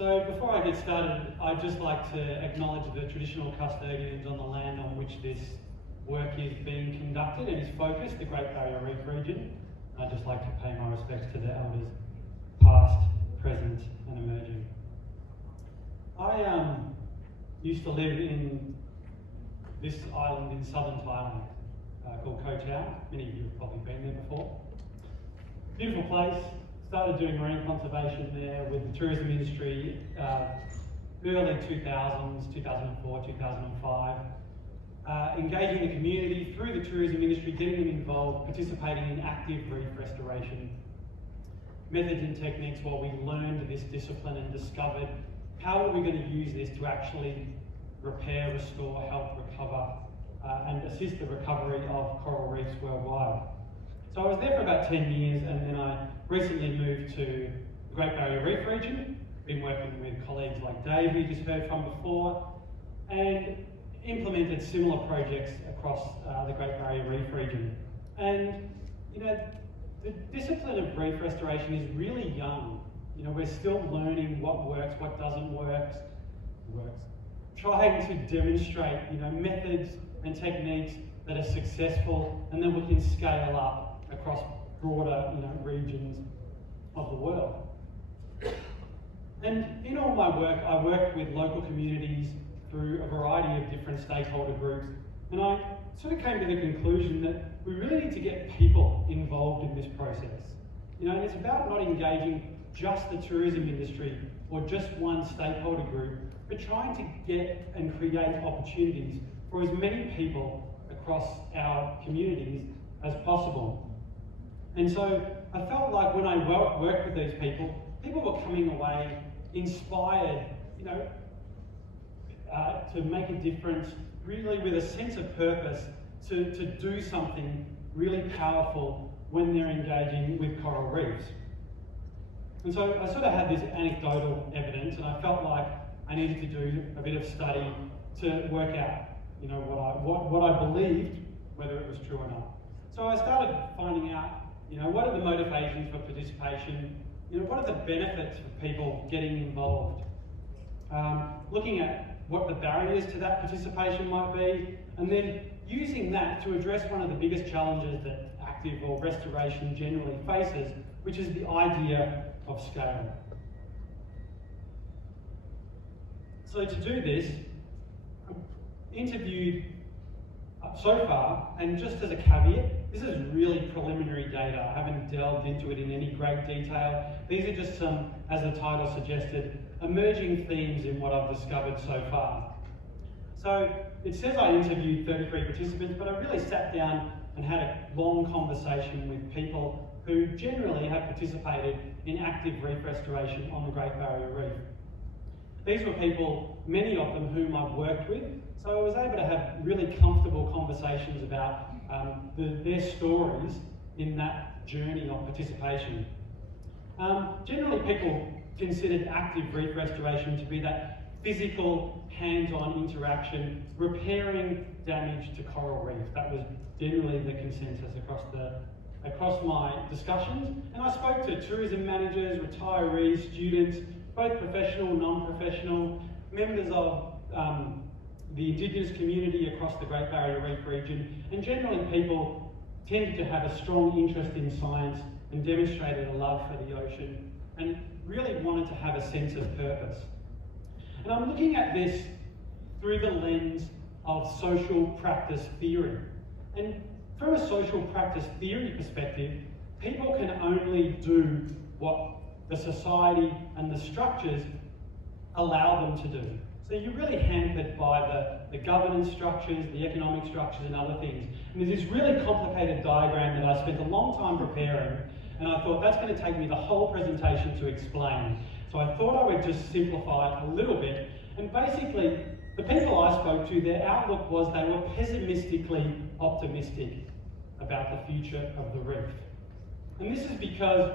So before I get started, I'd just like to acknowledge the traditional custodians on the land on which this work is being conducted and is focused, the Great Barrier Reef region. I'd just like to pay my respects to the elders, past, present and emerging. I used to live in this island in southern Thailand called Koh Tao. Many of you have probably been there before. Beautiful place. Started doing marine conservation there with the tourism industry early 2000s, 2004, 2005. Engaging the community through the tourism industry, getting them involved, participating in active reef restoration methods and techniques while we learned this discipline and discovered how are we going to use this to actually repair, restore, help recover and assist the recovery of coral reefs worldwide. So I was there for about 10 years and then I recently moved to the Great Barrier Reef region. Been working with colleagues like Dave, who you just heard from before, and implemented similar projects across the Great Barrier Reef region. And you know, the discipline of reef restoration is really young. You know, we're still learning what works, what doesn't work. Trying to demonstrate, you know, methods and techniques that are successful, and then we can scale up across broader, you know, regions of the world. And in all my work, I worked with local communities through a variety of different stakeholder groups, and I sort of came to the conclusion that we really need to get people involved in this process. You know, and it's about not engaging just the tourism industry or just one stakeholder group, but trying to get and create opportunities for as many people across our communities as possible. And so I felt like when I worked with these people, people were coming away inspired, you know, to make a difference, really with a sense of purpose to do something really powerful when they're engaging with coral reefs. And so I sort of had this anecdotal evidence, and I felt like I needed to do a bit of study to work out, you know, what I believed, whether it was true or not. So I started finding out, you know, what are the motivations for participation? You know, what are the benefits for people getting involved? Looking at what the barriers to that participation might be, and then using that to address one of the biggest challenges that active or restoration generally faces, which is the idea of scale. So to do this, I've interviewed so far, and just as a caveat, this is really preliminary data. I haven't delved into it in any great detail. These are just some, as the title suggested, emerging themes in what I've discovered so far. So it says I interviewed 33 participants, but I really sat down and had a long conversation with people who generally have participated in active reef restoration on the Great Barrier Reef. These were people, many of them whom I've worked with, so I was able to have really comfortable conversations about their stories in that journey of participation. Generally, people considered active reef restoration to be that physical, hands-on interaction, repairing damage to coral reefs. That was generally the consensus across my discussions. And I spoke to tourism managers, retirees, students, both professional, non-professional, members of the Indigenous community across the Great Barrier Reef region, and generally people tended to have a strong interest in science and demonstrated a love for the ocean and really wanted to have a sense of purpose. And I'm looking at this through the lens of social practice theory. And from a social practice theory perspective, people can only do what the society and the structures allow them to do. So you're really hampered by the governance structures, the economic structures and other things. And there's this really complicated diagram that I spent a long time preparing, and I thought that's going to take me the whole presentation to explain. So I thought I would just simplify it a little bit. And basically, the people I spoke to, their outlook was they were pessimistically optimistic about the future of the reef. And this is because,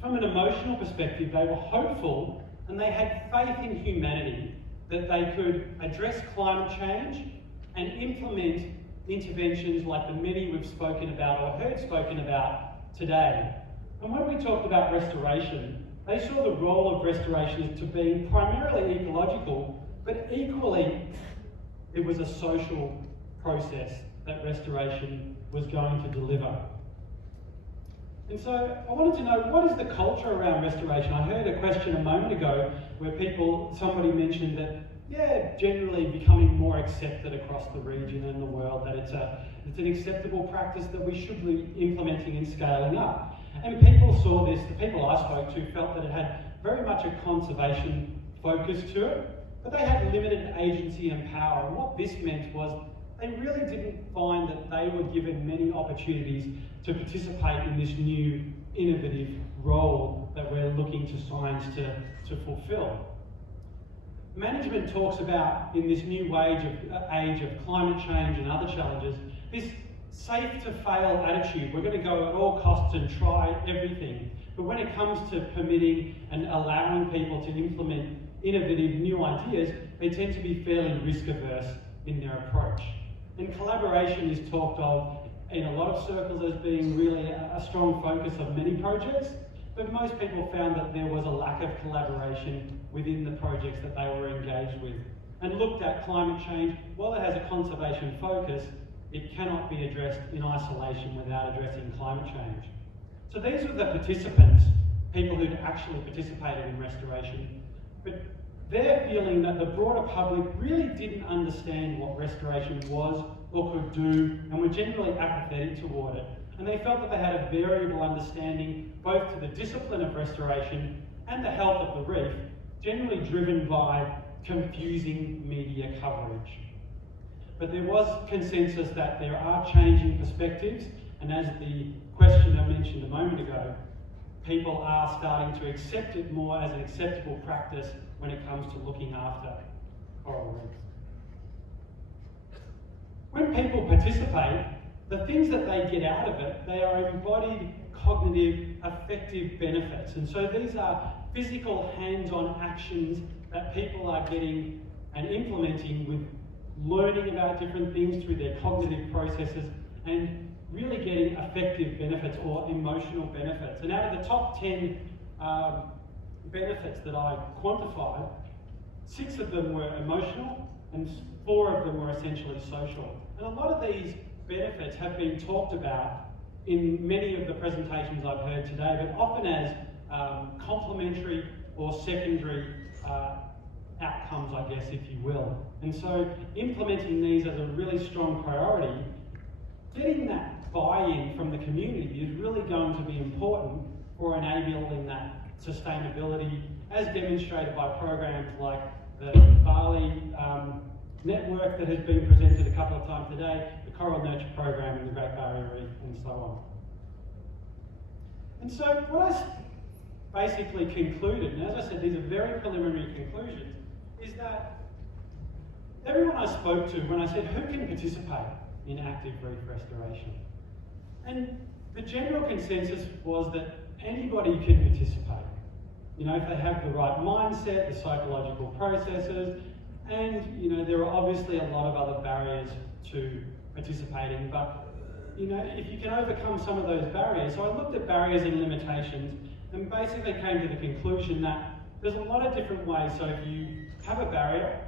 from an emotional perspective, they were hopeful and they had faith in humanity that they could address climate change and implement interventions like the many we've spoken about or heard spoken about today. And when we talked about restoration, They saw the role of restoration to being primarily ecological, but equally it was a social process that restoration was going to deliver. And so I wanted to know, what is the culture around restoration? I heard a question a moment ago where somebody mentioned that, yeah, generally becoming more accepted across the region and the world, that it's an acceptable practice that we should be implementing and scaling up. And people saw this, the people I spoke to felt that it had very much a conservation focus to it, but they had limited agency and power. And what this meant was they really didn't find that they were given many opportunities to participate in this new innovative role that we're looking to science to fulfill. Management talks about, in this new age of climate change and other challenges, this safe to fail attitude. We're going to go at all costs and try everything. But when it comes to permitting and allowing people to implement innovative new ideas, they tend to be fairly risk averse in their approach. And collaboration is talked of in a lot of circles as being really a strong focus of many projects, but most people found that there was a lack of collaboration within the projects that they were engaged with. And looked at climate change, while it has a conservation focus, it cannot be addressed in isolation without addressing climate change. So these were the participants, people who'd actually participated in restoration, but they're feeling that the broader public really didn't understand what restoration was or could do, and were generally apathetic toward it. And they felt that they had a variable understanding both to the discipline of restoration and the health of the reef, generally driven by confusing media coverage. But there was consensus that there are changing perspectives, and as the questioner mentioned a moment ago, people are starting to accept it more as an acceptable practice when it comes to looking after coral reefs. When people participate, the things that they get out of it, they are embodied cognitive, affective benefits. And so these are physical, hands-on actions that people are getting and implementing with learning about different things through their cognitive processes and really getting affective benefits or emotional benefits. And out of the top 10 benefits that I quantified, 6 of them were emotional and 4 of them were essentially social. And a lot of these benefits have been talked about in many of the presentations I've heard today, but often as complementary or secondary outcomes, I guess, if you will. And so implementing these as a really strong priority, getting that buy-in from the community is really going to be important for enabling that sustainability, as demonstrated by programs like the Bali network that has been presented a couple of times today, the Coral Nurture Program and the Great Barrier Reef, and so on. And so what I basically concluded, and as I said, these are very preliminary conclusions, is that everyone I spoke to, when I said, who can participate in active reef restoration? And the general consensus was that anybody can participate. You know, if they have the right mindset, the psychological processes, and, you know, there are obviously a lot of other barriers to participating, but, you know, if you can overcome some of those barriers. So I looked at barriers and limitations and basically came to the conclusion that there's a lot of different ways. So if you have a barrier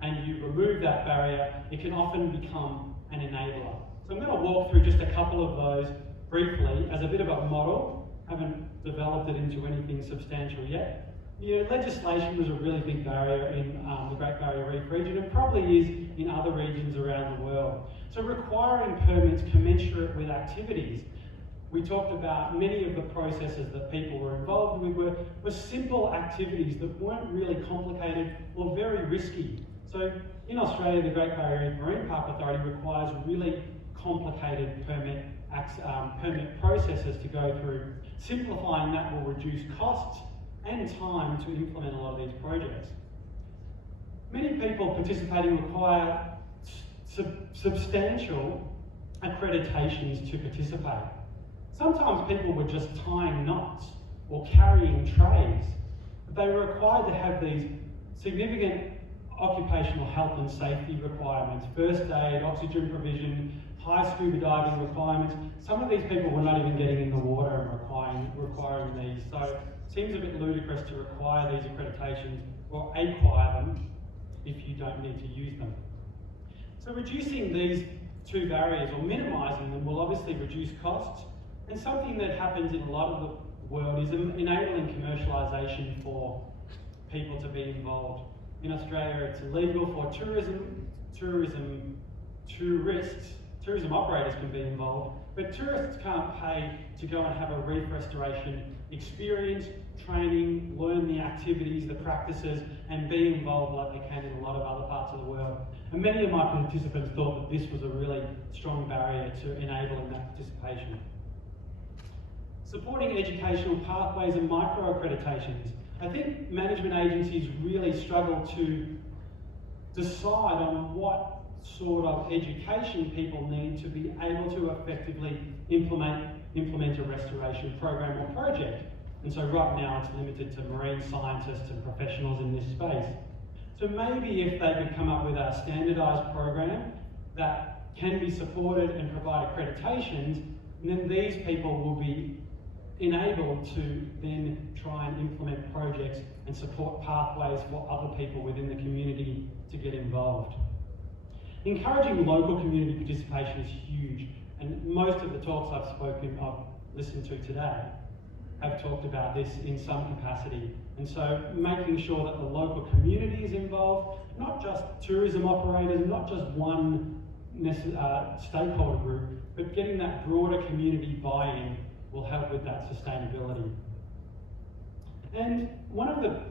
and you remove that barrier, it can often become an enabler. So I'm going to walk through just a couple of those briefly as a bit of a model. I haven't developed it into anything substantial yet. You know, legislation was a really big barrier in the Great Barrier Reef region, and probably is in other regions around the world. So requiring permits commensurate with activities. We talked about many of the processes that people were involved with were simple activities that weren't really complicated or very risky. So in Australia, the Great Barrier Reef Marine Park Authority requires really complicated permit processes to go through. Simplifying that will reduce costs and time to implement a lot of these projects. Many people participating require substantial accreditations to participate. Sometimes people were just tying knots or carrying trays, but they were required to have these significant occupational health and safety requirements, first aid, oxygen provision, high scuba diving requirements. Some of these people were not even getting in the water and requiring these. So seems a bit ludicrous to require these accreditations or acquire them if you don't need to use them. So reducing these two barriers or minimising them will obviously reduce costs, and something that happens in a lot of the world is enabling commercialisation for people to be involved. In Australia, it's illegal for tourism operators can be involved, but tourists can't pay to go and have a reef restoration experience, training, learn the activities, the practices, and be involved like they can in a lot of other parts of the world. And many of my participants thought that this was a really strong barrier to enabling that participation. Supporting educational pathways and micro-accreditations. I think management agencies really struggle to decide on what sort of education people need to be able to effectively implement a restoration program or project. And so right now it's limited to marine scientists and professionals in this space. So maybe if they could come up with a standardised program that can be supported and provide accreditations, then these people will be enabled to then try and implement projects and support pathways for other people within the community to get involved. Encouraging local community participation is huge, and most of the talks I've listened to today have talked about this in some capacity. And so making sure that the local community is involved, not just tourism operators, not just one stakeholder group, but getting that broader community buy-in will help with that sustainability. And one of the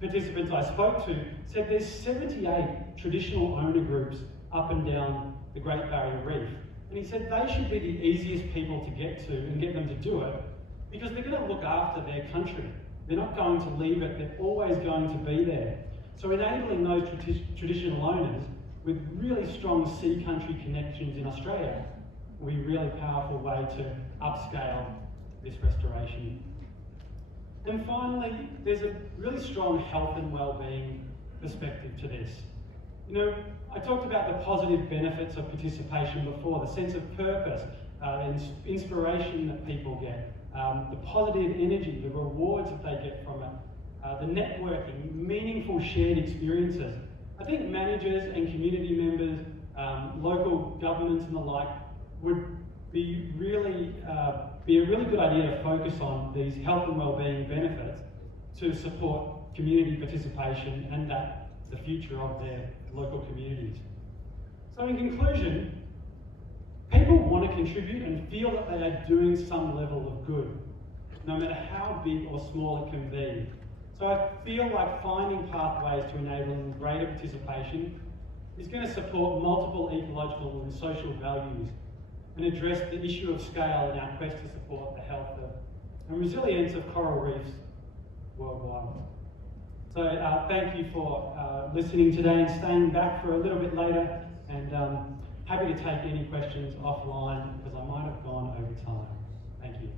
participants I spoke to said there's 78 traditional owner groups up and down the Great Barrier Reef. And he said they should be the easiest people to get to and get them to do it, because they're going to look after their country. They're not going to leave it, they're always going to be there. So enabling those traditional owners with really strong sea country connections in Australia will be a really powerful way to upscale this restoration. And finally, there's a really strong health and well-being perspective to this. You know, I talked about the positive benefits of participation before, the sense of purpose, and inspiration that people get, the positive energy, the rewards that they get from it, the networking, meaningful shared experiences. I think managers and community members, local governments and the like would be a really good idea to focus on these health and wellbeing benefits to support community participation and the future of their local communities. So in conclusion, people want to contribute and feel that they are doing some level of good, no matter how big or small it can be. So I feel like finding pathways to enabling greater participation is going to support multiple ecological and social values and address the issue of scale in our quest to support the health and resilience of coral reefs worldwide. So thank you for listening today and staying back for a little bit later, and happy to take any questions offline because I might have gone over time. Thank you.